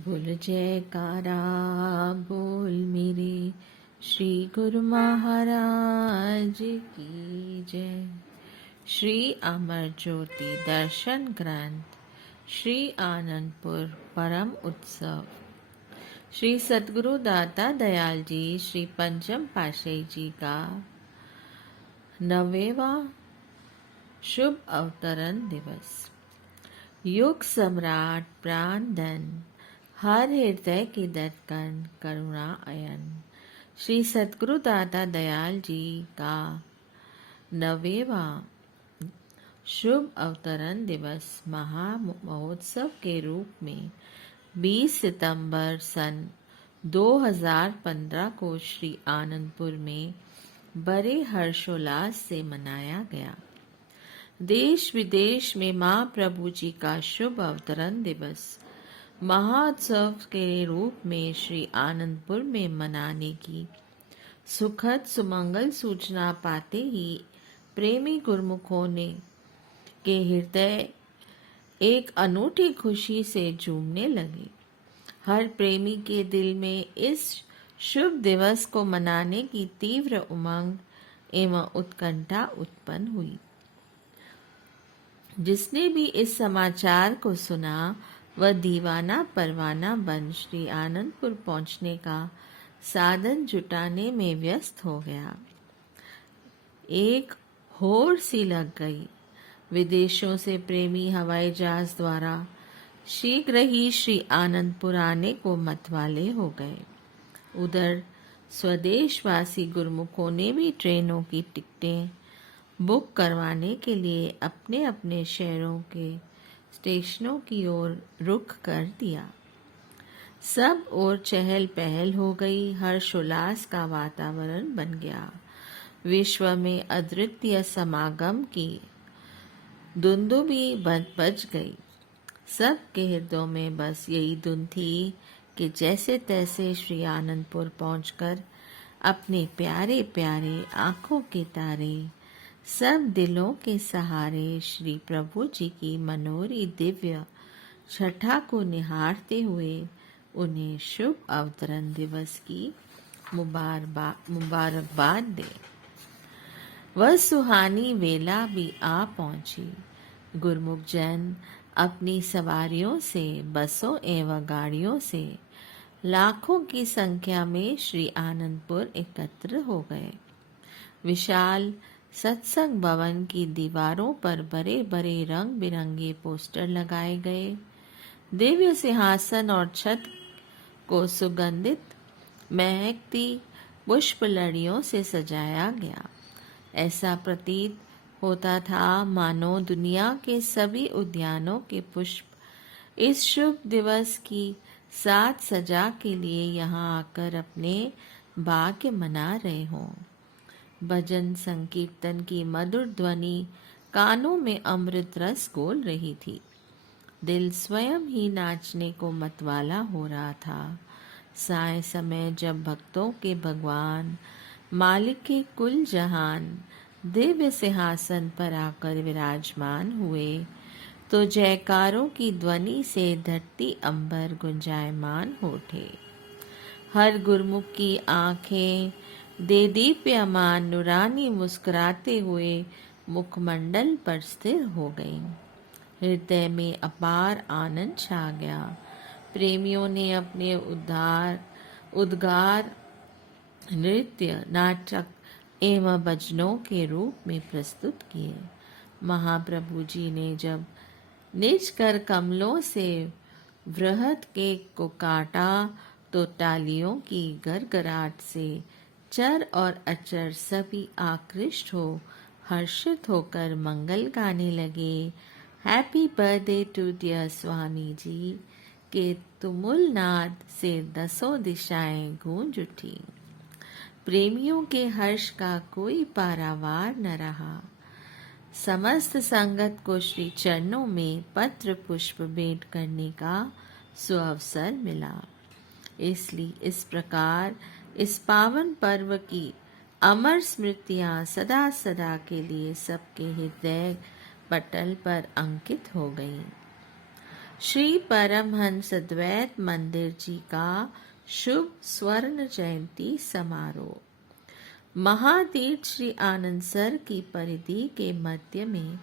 बोल जयकारा बोल मेरे श्री गुरु महाराज की जय। श्री अमर ज्योति दर्शन ग्रंथ श्री आनंदपुर परम उत्सव श्री सद्गुरु दाता दयाल जी श्री पंचम पातशाही जी का 90वां शुभ अवतरण दिवस। युग सम्राट प्राणधन हर हृदय की धड़कन करुणा अयन श्री सद्गुरु दाता दयाल जी का 90वां शुभ अवतरण दिवस महा महोत्सव के रूप में 20 सितंबर सन 2015 को श्री आनंदपुर में बड़े हर्षोल्लास से मनाया गया। देश विदेश में महाप्रभु जी का शुभ अवतरण दिवस महोत्सव के रूप में श्री आनंदपुर में मनाने की सुखद सुमंगल सूचना पाते ही प्रेमी गुरमुखों ने के हृदय एक अनूठी खुशी से झूमने लगे। हर प्रेमी के दिल में इस शुभ दिवस को मनाने की तीव्र उमंग एवं उत्कंठा उत्पन्न हुई। जिसने भी इस समाचार को सुना वह दीवाना परवाना बन श्री आनंदपुर पहुंचने का साधन जुटाने में व्यस्त हो गया। एक होड़ सी लग गई। विदेशों से प्रेमी हवाई जहाज द्वारा शीघ्र ही श्री आनंदपुर आने को मतवाले हो गए। उधर स्वदेशवासी गुरमुखों ने भी ट्रेनों की टिकटें बुक करवाने के लिए अपने अपने शहरों के स्टेशनों की ओर रुख कर दिया। सब ओर चहल पहल हो गई। हर्षोल्लास का वातावरण बन गया। विश्व में अद्वितीय समागम की दुंदुभी बज गई। सब के हृदयों में बस यही धुन थी कि जैसे तैसे श्री आनंदपुर पहुंचकर अपने प्यारे प्यारे आंखों के तारे सब दिलों के सहारे श्री प्रभु जी की मनोहरी दिव्य छठा को निहारते हुए उन्हें शुभ अवतरण दिवस की मुबारकबाद दे। वह सुहानी वेला भी आ पहुंची। गुरमुख जन अपनी सवारियों से बसों एवं गाड़ियों से लाखों की संख्या में श्री आनंदपुर एकत्र हो गए। विशाल सत्संग भवन की दीवारों पर बड़े बड़े रंग बिरंगे पोस्टर लगाए गए। दिव्य सिंहासन और छत को सुगंधित महकती पुष्प लड़ियों से सजाया गया। ऐसा प्रतीत होता था मानो दुनिया के सभी उद्यानों के पुष्प इस शुभ दिवस की साज सजा के लिए यहाँ आकर अपने भाग्य मना रहे हों। भजन संकीर्तन की मधुर ध्वनि कानों में अमृत रस घोल रही थी। दिल स्वयं ही नाचने को मतवाला हो रहा था। साय समय जब भक्तों के भगवान मालिक के कुल जहान दिव्य सिंहासन पर आकर विराजमान हुए तो जयकारों की ध्वनि से धरती अंबर गुंजायमान हो उठे। हर गुरमुख की आंखें दे दीप्यमान नुरानी मुस्कुराते हुए मुखमंडल पर स्थिर हो गईं। हृदय में अपार आनंद छा गया। प्रेमियों ने अपने उद्गार नृत्य नाटक एवं भजनों के रूप में प्रस्तुत किए। महाप्रभु जी ने जब निज कर कमलों से वृहद केक को काटा तो तालियों की गड़गड़ाहट से चर और अचर सभी आकृष्ट हो हर्षित होकर मंगल गाने लगे। Happy birthday to dear Swami ji के तुमुल नाद से दसों दिशाएं गूंज उठी। प्रेमियों के हर्ष का कोई पारावार न रहा। समस्त संगत को श्री चरणों में पत्र पुष्प भेंट करने का सुअवसर मिला। इसलिए इस प्रकार इस पावन पर्व की अमर स्मृतियां सदा सदा के लिए सबके हृदय पटल पर अंकित हो गईं। श्री परमहंस द्वैत मंदिर जी का शुभ स्वर्ण जयंती समारोह। महातीर्थ श्री आनंदसर की परिधि के मध्य में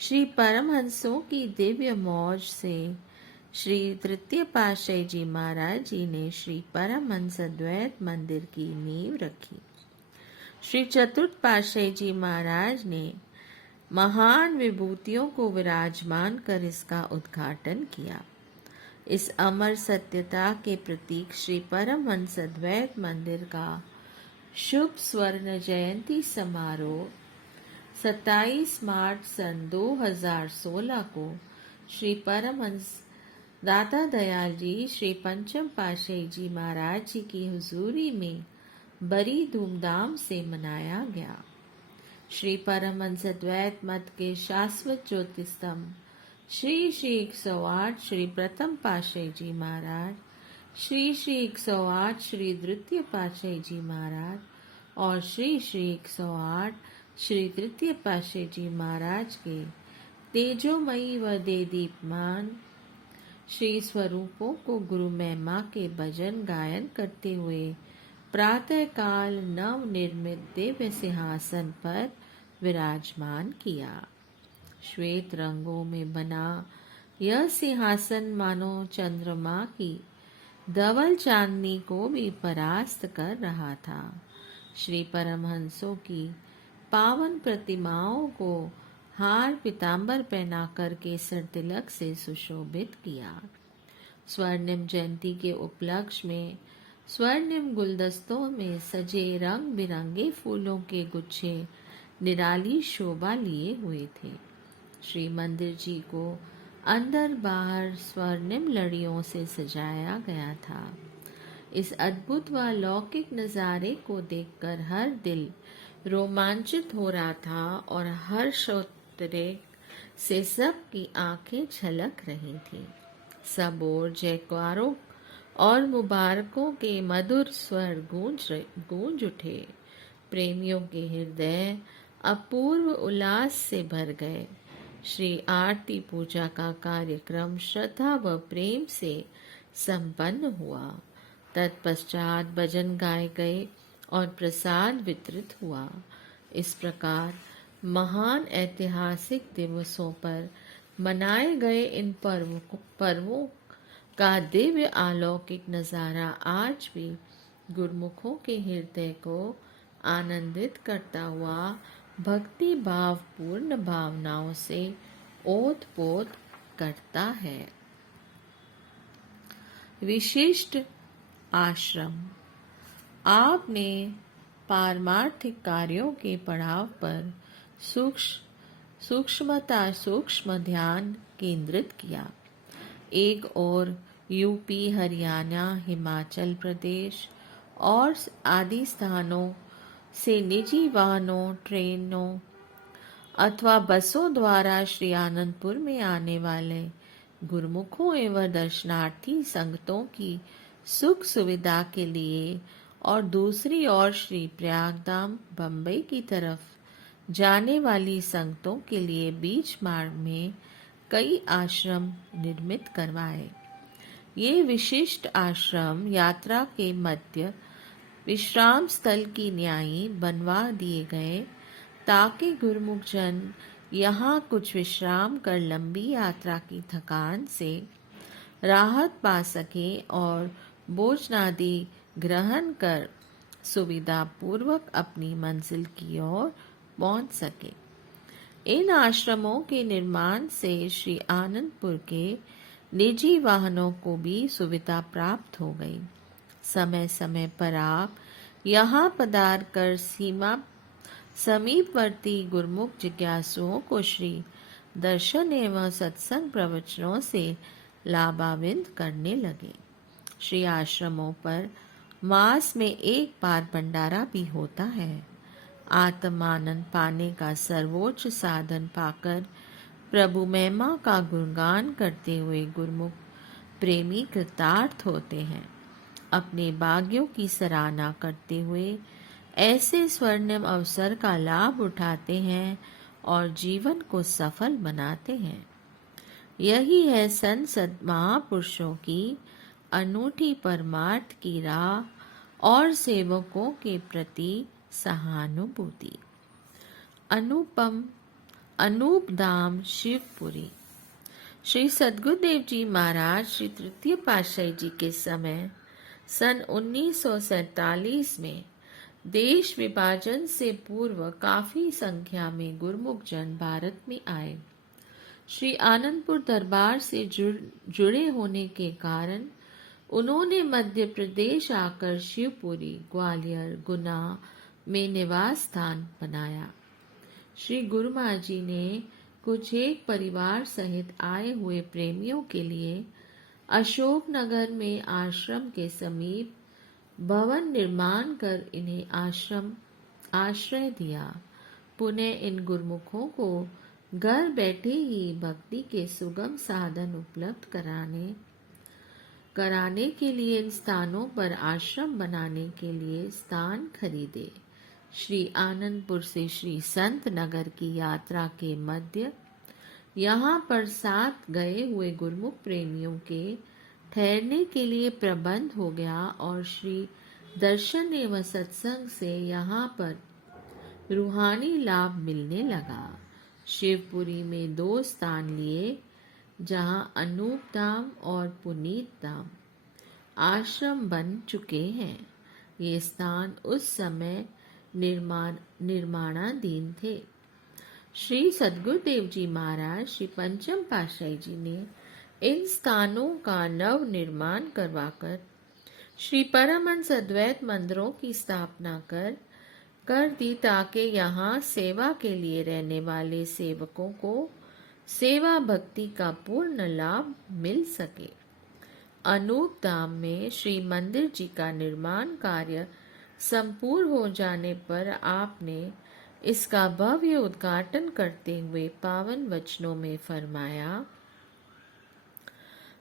श्री परमहंसों की दिव्य मौज से श्री तृतीय पातशाही जी महाराज जी ने श्री परमहंस द्वैत मंदिर की नींव रखी। श्री चतुर्थ पातशाही जी महाराज ने महान विभूतियों को विराजमान कर इसका उद्घाटन किया। इस अमर सत्यता के प्रतीक श्री परमहंस द्वैत मंदिर का शुभ स्वर्ण जयंती समारोह 27 मार्च सन 2016 को श्री परमहंस दाता दयाल जी श्री पंचम पातशाही जी महाराज जी की हुजूरी में बड़ी धूमधाम से मनाया गया। श्री परमहंस द्वैत मत के शाश्वत ज्योतिस्तंभ श्री श्री 108 श्री प्रथम पातशाही जी महाराज, श्री श्री 108 श्री द्वितीय पातशाही जी महाराज और श्री श्री 108 श्री तृतीय पातशाही जी महाराज के तेजोमयी व देदीप्यमान श्री स्वरूपों को गुरु महिमा के भजन गायन करते हुए प्रातः काल नव निर्मित दिव्य सिंहासन पर विराजमान किया। श्वेत रंगों में बना यह सिंहासन मानो चंद्रमा की धवल चांदनी को भी परास्त कर रहा था। श्री परमहंसों की पावन प्रतिमाओं को हार पीताम्बर पहनाकर केसर तिलक से सुशोभित किया। स्वर्णिम जयंती के उपलक्ष्य में स्वर्णिम गुलदस्तों में सजे रंग बिरंगे फूलों के गुच्छे निराली शोभा लिए हुए थे। श्री मंदिर जी को अंदर बाहर स्वर्णिम लड़ियों से सजाया गया था। इस अद्भुत व लौकिक नज़ारे को देखकर हर दिल रोमांचित हो रहा था और हर्षोत्तरे से सबकी आंखें झलक रही थीं। सब ओर जयकारों और मुबारकों के मधुर स्वर गूंज उठे। प्रेमियों के हृदय अपूर्व उल्लास से भर गए। श्री आरती पूजा का कार्यक्रम श्रद्धा व प्रेम से संपन्न हुआ। तत्पश्चात भजन गाए गए और प्रसाद वितरित हुआ। इस प्रकार महान ऐतिहासिक दिवसों पर मनाए गए इन पर्वों का दिव्य अलौकिक नज़ारा आज भी गुरुमुखों के हृदय को आनंदित करता हुआ भक्ति भाव पूर्ण भावनाओं से ओतप्रोत करता है। विशिष्ट आश्रम। आपने पारमार्थिक कार्यों के पड़ाव पर सूक्ष्म ध्यान केंद्रित किया। एक और यूपी, हरियाणा, हिमाचल प्रदेश और आदि स्थानों से निजी वाहनों, ट्रेनों अथवा बसों द्वारा श्री आनंदपुर में आने वाले गुरुमुखों एवं दर्शनार्थी संगतों की सुख सुविधा के लिए और दूसरी ओर श्री प्रयागधाम, बम्बई की तरफ जाने वाली संगतों के लिए बीच मार्ग में कई आश्रम निर्मित करवाए। ये विशिष्ट आश्रम यात्रा के मध्य विश्राम स्थल की न्यायी बनवा दिए गए ताकि गुरुमुख जन यहाँ कुछ विश्राम कर लंबी यात्रा की थकान से राहत पा सके और भोजनादि ग्रहण कर सुविधा पूर्वक अपनी मंजिल की ओर पहुंच सके। इन आश्रमों के निर्माण से श्री आनंदपुर के निजी वाहनों को भी सुविधा प्राप्त हो गई। समय समय पर आप यहाँ पधार कर समीपवर्ती गुरुमुख जिज्ञासुओं को श्री दर्शन एवं सत्संग प्रवचनों से लाभान्वित करने लगे। श्री आश्रमों पर मास में एक बार भंडारा भी होता है। आत्मानंद पाने का सर्वोच्च साधन पाकर प्रभु महिमा का गुणगान करते हुए गुरुमुख प्रेमी कृतार्थ होते हैं। अपने भाग्यों की सराहना करते हुए ऐसे स्वर्णिम अवसर का लाभ उठाते हैं और जीवन को सफल बनाते हैं। यही है संत सद महापुरुषों की अनूठी परमार्थ की राह और सेवकों के प्रति सहानुभूति। अनुपम अनूपधाम शिवपुरी। श्री सद्गुरुदेव जी महाराज श्री तृतीय पातशाही जी के समय सन 1947 में देश विभाजन से पूर्व काफी संख्या में गुरुमुख जन भारत में आए। श्री आनंदपुर दरबार से जुड़े होने के कारण उन्होंने मध्य प्रदेश आकर शिवपुरी, ग्वालियर, गुना में निवास स्थान बनाया। श्री गुरु महाराज जी ने कुछ एक परिवार सहित आए हुए प्रेमियों के लिए अशोकनगर में आश्रम के समीप भवन निर्माण कर इन्हें आश्रय दिया। पुनः इन गुरुमुखों को घर बैठे ही भक्ति के सुगम साधन उपलब्ध कराने के लिए इन स्थानों पर आश्रम बनाने के लिए स्थान खरीदे। श्री आनंदपुर से श्री संत नगर की यात्रा के मध्य यहाँ पर साथ गए हुए गुरुमुख प्रेमियों के ठहरने के लिए प्रबंध हो गया और श्री दर्शन एवं सत्संग से यहाँ पर रूहानी लाभ मिलने लगा। शिवपुरी में 2 स्थान लिए जहाँ अनूप धाम और पुनीत धाम आश्रम बन चुके हैं। ये स्थान उस समय निर्माणाधीन थे। श्री सद्गुरुदेव जी महाराज श्री पंचम पातशाही जी ने इन स्थानों का नव निर्माण करवाकर श्री परमहंस अद्वैत मंदिरों की स्थापना कर दी ताकि यहाँ सेवा के लिए रहने वाले सेवकों को सेवा भक्ति का पूर्ण लाभ मिल सके। अनूप धाम में श्री मंदिर जी का निर्माण कार्य संपूर्ण हो जाने पर आपने इसका भव्य उद्घाटन करते हुए पावन वचनों में फरमाया,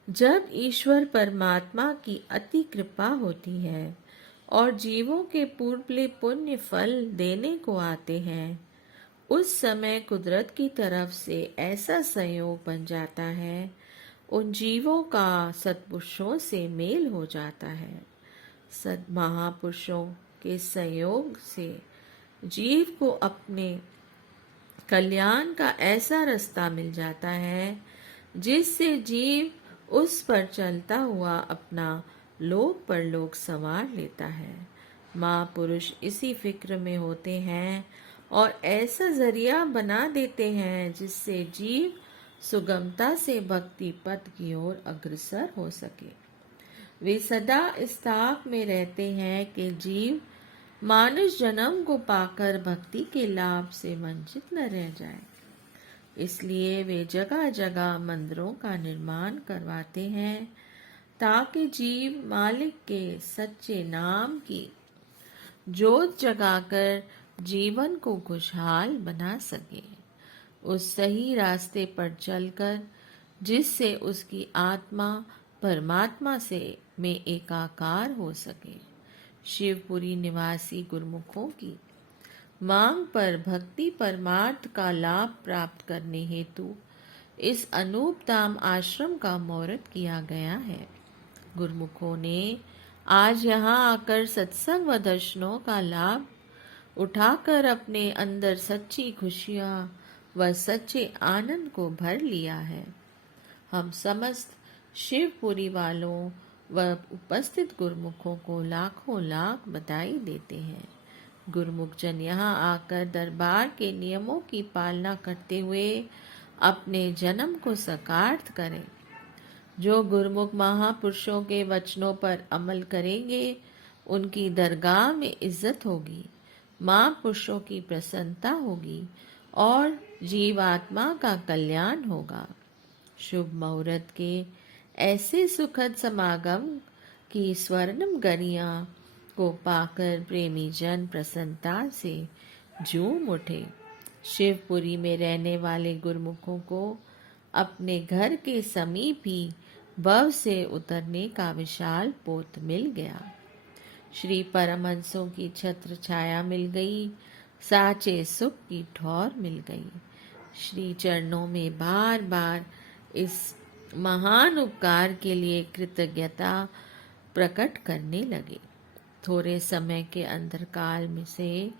जब ईश्वर परमात्मा की अति कृपा होती है और जीवों के पूर्वले पुण्य फल देने को आते हैं, उस समय कुदरत की तरफ से ऐसा संयोग बन जाता है, उन जीवों का सत्पुरुषों से मेल हो जाता है। सद महापुरुषों के संयोग से जीव को अपने कल्याण का ऐसा रास्ता मिल जाता है जिससे जीव उस पर चलता हुआ अपना लोक परलोक संवार लेता है। महापुरुष इसी फिक्र में होते हैं और ऐसा जरिया बना देते हैं जिससे जीव सुगमता से भक्ति पथ की ओर अग्रसर हो सके। वे सदा इस ताक में रहते हैं कि जीव मानुष जन्म को पाकर भक्ति के लाभ से वंचित न रह जाए। इसलिए वे जगह जगह मंदिरों का निर्माण करवाते हैं ताकि जीव मालिक के सच्चे नाम की जोत जगाकर जीवन को खुशहाल बना सके, उस सही रास्ते पर चलकर जिससे उसकी आत्मा परमात्मा से में एकाकार हो सके। शिवपुरी निवासी गुरुमुखों की मांग पर भक्ति परमार्थ का लाभ प्राप्त करने हेतु इस अनूप धाम आश्रम का मुहूर्त किया गया है। गुरुमुखों ने आज यहाँ आकर सत्संग व दर्शनों का लाभ उठाकर अपने अंदर सच्ची खुशियाँ व सच्चे आनंद को भर लिया है। हम समस्त शिवपुरी वालों व उपस्थित गुरुमुखों को लाखों लाख बधाई देते हैं। गुरुमुख जन यहाँ आकर दरबार के नियमों की पालना करते हुए अपने जन्म को साकार करें। जो गुरुमुख महापुरुषों के वचनों पर अमल करेंगे उनकी दरगाह में इज्जत होगी, महापुरुषों की प्रसन्नता होगी और जीवात्मा का कल्याण होगा। शुभ मुहूर्त के ऐसे सुखद समागम की स्वर्णिम गरिया को पाकर प्रेमी जन प्रसन्नता से झूम उठे। शिवपुरी में रहने वाले गुरुमुखों को अपने घर के समीप ही भव से उतरने का विशाल पोत मिल गया। श्री परमहंसों की छत्र छाया मिल गई, साचे सुख की ठौर मिल गई। श्री चरणों में बार बार इस महान उपकार के लिए कृतज्ञता प्रकट करने लगे। थोड़े समय के अंतरकाल में से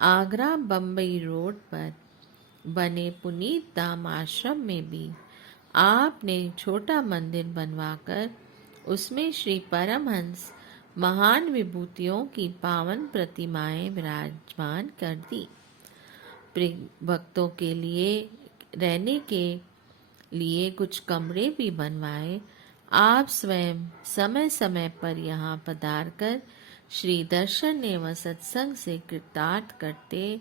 आगरा बम्बई रोड पर बने पुनीत धाम आश्रम में भी आपने छोटा मंदिर बनवाकर उसमें श्री परमहंस महान विभूतियों की पावन प्रतिमाएं विराजमान कर दी। भक्तों के लिए रहने के लिए कुछ कमरे भी बनवाए। आप स्वयं समय समय पर यहाँ पधारकर श्री दर्शन एवं सत्संग से कृतार्थ करते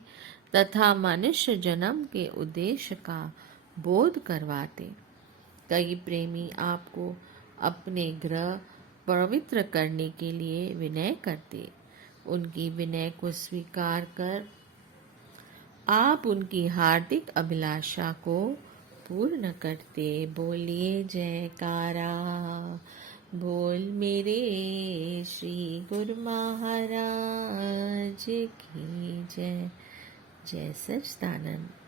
तथा मनुष्य जन्म के उद्देश्य का बोध करवाते। कई प्रेमी आपको अपने गृह पवित्र करने के लिए विनय करते। उनकी विनय को स्वीकार कर आप उनकी हार्दिक अभिलाषा को पूर्ण करते। बोलिए जयकारा, बोल मेरे श्री गुरु महाराज की जय। जय सच्चिदानंद।